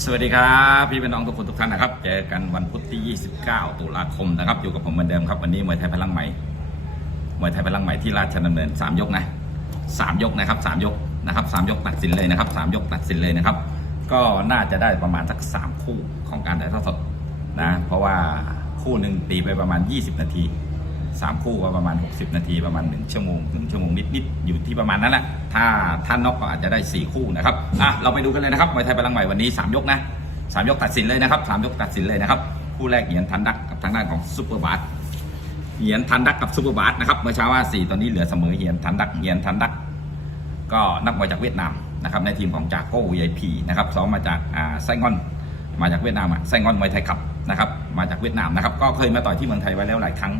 สวัสดีครับพี่เป็นน้องทุกคนทุกท่านนะครับเจอกันวันพุธที่ 29 ตุลาคมนะครับ อยู่กับผมเหมือนเดิมครับ วันนี้มวยไทยพลังใหม่มวยไทยพลังใหม่ที่ราชดำเนิน 3 ยกนะ3ยกนะครับ3ยกนะครับ3ยกตัดสินเลยนะครับ3ยกตัดสินเลยนะครับ ก็น่าจะได้ประมาณสัก 3 คู่ของการถ่ายทอดสดนะเพราะว่าคู่หนึ่งตีไปประมาณ 20 นาที สามคู่ก็ประมาณ 60 นาทีประมาณ 1 ชั่วโมงหนึ่งชั่วโมงนิดๆอยู่ที่ประมาณนั้นแหละถ้าท่านน็อกก็อาจจะได้ 4 คู่นะครับอะเราไปดูกันเลยนะครับมวยไทยพลังใหม่วันนี้ 3 ยกนะ 3 ยกตัดสินเลยนะครับ 3 ยกตัดสินเลยนะครับ คู่แรกเหยียนทันดักกับทางด้านของซุปเปอร์บาสเหยียนทันดักกับซุปเปอร์บาสนะครับเมื่อเช้าว่า 4 ตอนนี้เหลือเสมอเหยียนทันดักเหยียนทันดัก ก็นักมวยจากเวียดนามนะครับในทีมของจากโก้ VIP นะครับซ้อมมาจากอ่าไซงอนมาจากเวียดนามอะไซงอนมวยไทยขับนะครับมาจากเวียดนามนะครับก็เคยมาต่อยที่เมืองไทยไว้แล้วหลายครั้ง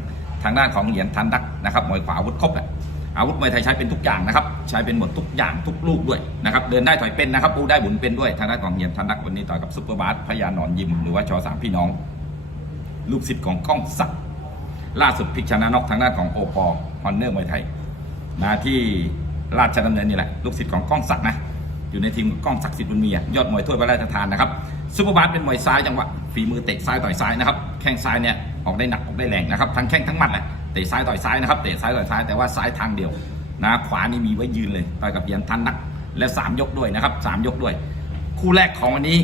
ทางด้านของเหรียญทันดักนะครับมวยขวาอาวุธครบแหละอาวุธมวยไทยใช้เป็นทุกอย่างนะครับ ใช้เป็นหมดทุกอย่างทุกลูกด้วยนะครับเดินได้ถอยเป็นนะครับปูได้บุญเป็นด้วยทางด้านของเหรียญทันดักวันนี้ต่อยกับซุปเปอร์บาสพญานอนยิมหรือว่าชอสามพี่น้อง ลูกศิษย์ของก้องศักดิ์ล่าสุดพิกชนะนอกทางด้านของโอปอฮอนเนอร์มวยไทยนะที่ราชดำเนินนี่แหละลูกศิษย์ของก้องศักดิ์นะอยู่ในทีมก้องศักดิ์สิทธิ์บุญมียอดมวยถ้วยพระราชทานนะครับซุปเปอร์บาสเป็นมวยซ้ายจังหวะฝีมือเตะซ้ายต่อยซ้ายนะครับแข้งซ้ายเนี่ย ออกได้หนักออกได้แรงนะครับทั้งแข้งทั้งหมัดแหละเตะซ้ายต่อยซ้ายนะครับเตะซ้ายต่อยซ้ายแต่ว่าซ้ายทางเดียวนะขวานี่มีไว้ยืนเลยต่อยกับเยียนทันนัก และสามยกด้วยนะครับสามยกด้วย คู่แรกของวันนี้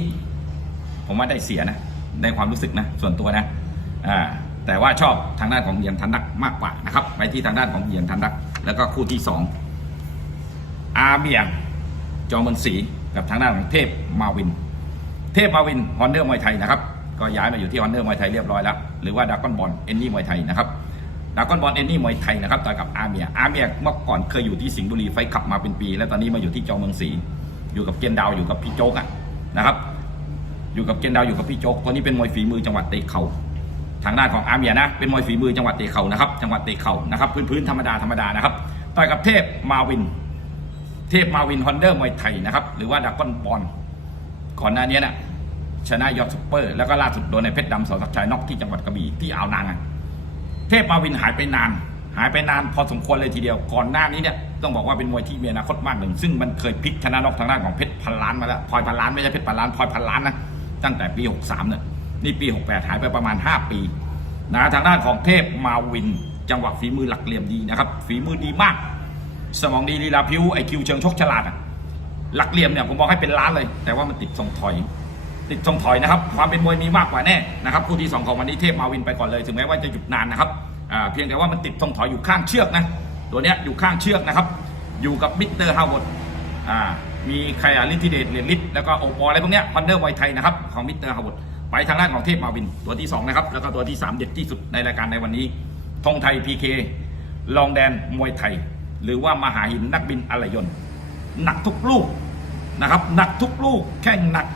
ผมว่าได้เสียนะในความรู้สึกนะส่วนตัวนะอ่าแต่ว่าชอบทางด้านของเหยียนทันดักมากกว่านะครับไปที่ทางด้านของเหยียนทันดัก แล้วก็คู่ที่สองอาเมียงจอมบนศรีกับทางด้านของเทพมาวิน เทพมาวินฮอนเดอร์มวยไทยนะครับ ก็ย้ายมาอยู่ที่ฮอนเดอร์มวยไทยเรียบร้อยแล้ว หรือว่าดากอนบอลเอนนี่มวยไทยนะครับดากอนบอลเอนนี่มวยไทยนะครับต่อยกับอาเมียอาเมียเมื่อก่อนเคยอยู่ที่สิงห์บุรีไฟขับมาเป็นปี แล้วตอนนี้มาอยู่ที่จอมเมืองศรีอยู่กับเกณฑ์ดาวอยู่กับพี่โจ๊กอะนะครับ อยู่กับเกณฑ์ดาวอยู่กับพี่โจ๊กตัวนี้เป็นมวยฝีมือจังหวัดเตะเขาทางด้านของอาเมียนะเป็นมวยฝีมือจังหวัดเตะเขานะครับจังหวัดเตะเขานะครับพื้นพื้นๆธรรมดาธรรมดานะครับต่อยกับเทพมาวิน เทพมาวินฮอนเดอร์มวยไทยนะครับหรือว่าดากอนบอลก่อนหน้านี้นะ ชนะยอดซุปเปอร์ แล้วก็ล่าสุดโดนในเพชรดำสอสักชัยน็อกที่จังหวัดกระบี่ที่อ่าวนางเทพมาวินหายไปนาน หายไปนานพอสมควรเลยทีเดียวก่อนหน้านี้เนี่ยต้องบอกว่าเป็นมวยที่มีอนาคตมากหนึ่ง ซึ่งมันเคยพลิกชนะน็อกทางด้านของเพชรพันล้านมาแล้วพลอยพันล้านไม่ใช่เพชรพันล้านพลอยพันล้านนะตั้งแต่ปี 63เนี่ยนี่ปี 68 หายไปประมาณ 5 ปีนะทางด้านของเทพมาวิน จังหวะฝีมือหลักเหลี่ยมดีนะครับฝีมือดีมาก สมองดีลีลาพิ้วไอคิวเชิงชกฉลาดอะหลักเหลี่ยมเนี่ยผมบอกให้เป็นล้านเลย แต่ว่ามันติดทรงถอย ติดทรงถอยนะครับ ความเป็นมวยมีมากกว่าแน่นะครับคู่ที่สองของวันนี้เทพมาวินไปก่อนเลยถึงแม้ว่าจะหยุดนานนะครับเพียงแต่ว่ามันติดทรงถอยอยู่ข้างเชือกนะตัวเนี้ยอยู่ข้างเชือกนะครับ อยู่กับมิสเตอร์ฮาวเวิร์มีใครอะลิทธิเดชเหรียญลิทแล้วก็โอปออะไรพวกเนี้ยพันเดอร์ไวไทยนะครับของมิสเตอร์ฮาวเวิร์ไปทางด้านของเทพมาวินตัวที่สองนะครับแล้วก็ตัวที่สามเด็ดที่สุดในรายการในวันนี้ธงไทยพีเคลองแดนมวยไทย หรือว่ามหาหินนักบินอลยนหนักทุกลูกนะครับหนักทุกลูกแข้งหนัก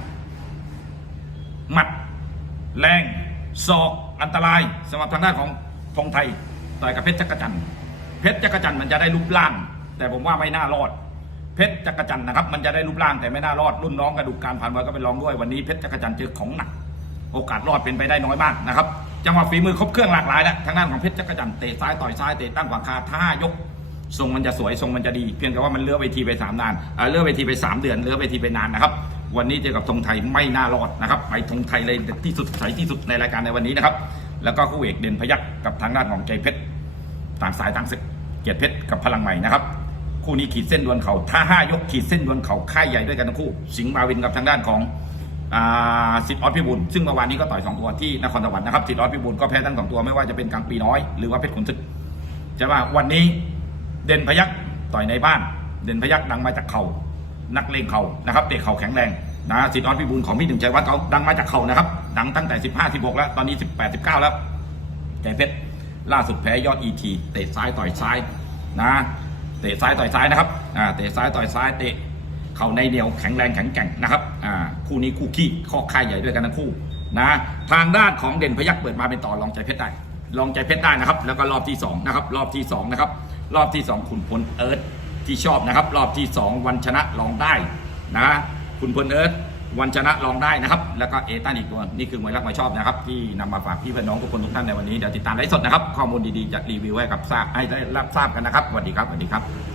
หมัด แรงศอกอันตรายสำหรับทางด้านของธงไทยต่อยกับเพชรจักรจันเพชรจักรจันมันจะได้รูปร่าง แต่ผมว่าไม่น่ารอด เพชรจักรจันนะครับ มันจะได้รูปร่างแต่ไม่น่ารอดรุ่นน้องกระดูกการผ่านมวยก็ไปลองด้วยวันนี้เพชรจักรจันเจอของหนัก โอกาสรอดเป็นไปได้น้อยมากนะครับจังหวะฝีมือครบเครื่องหลากหลายแล้วทางด้านของเพชรจักรจันเตะซ้ายต่อยซ้ายเตะตั้งขวางคาท่ายกทรงมันจะสวยทรงมันจะดี เพียงแต่ว่ามันเลือกเวทีไปสามนานเลือเวทีไปสามเดือนเลือเวทีไปนานนะครับ วันนี้เจอกับธงไทยไม่น่ารอดนะครับไปธงไทยเลยที่สุดใสที่สุดในรายการในวันนี้นะครับ แล้วก็คู่เอกเด่นพยักกับทางด้านของใจเพชรต่างสายต่างศึกเกียรติเพชรกับพลังใหม่นะครับคู่นี้ขีดเส้นดวลเขาถ้าห้ายกขีดเส้นดวลเขาค่ายใหญ่ด้วยกันทั้งคู่ สิงห์มาวินกับทางด้านของสิทธิ์ออสพิบูลซึ่งเมื่อวานนี้ก็ต่อยสองตัวที่นครสวรรค์นะครับสิทธิ์ออสพิบูลก็แพ้ทั้งสองตัวไม่ว่าจะเป็นกลางปีน้อยหรือว่าเพชรขุนศึกจะว่าวันนี้เด่นพยักต่อยในบ้าน เด่นพยักดังมาจากเข่า นักเลงเขานะครับเตะเข่าแข็งแรงนะสิทธิ์ออสพิบูลของพี่หนึ่งใจวัดเขาดังมาจากเขานะครับ ดังตั้งแต่ 15 16 แล้ว ตอนนี้ 18 19 แล้วใจเพชรล่าสุดแพ้ยอดอีทีเตะซ้ายต่อยซ้ายนะเตะซ้ายต่อยซ้ายนะครับอ่าเตะซ้ายต่อยซ้ายเตะเข่าในเหนียวแข็งแรงแข็งแกร่งนะครับอ่าคู่นี้คู่ขี้ข้อค่ายใหญ่ด้วยกันทั้งคู่นะทางด้านของเด่นพยักเปิดมาเป็นต่อรองใจเพชรได้ลองใจเพชรได้นะครับ แล้วก็รอบที่สองนะครับรอบที่สองนะครับรอบที่สองขุนพลเอิร์ธ ที่ชอบนะครับ รอบที่สองวันชนะลองได้นะคุณพลเอิร์ธวันชนะลองได้นะครับ แล้วก็เอตันอีกตัวนี่คือมวยรักมวยชอบนะครับ ที่นำมาฝากพี่เพื่อนน้องทุกคนทุกท่านในวันนี้เดี๋ยวติดตามไลฟ์สดนะครับ ข้อมูลดีๆจะรีวิวให้กับทราบให้ได้รับทราบกันนะครับสวัสดีครับสวัสดีครับ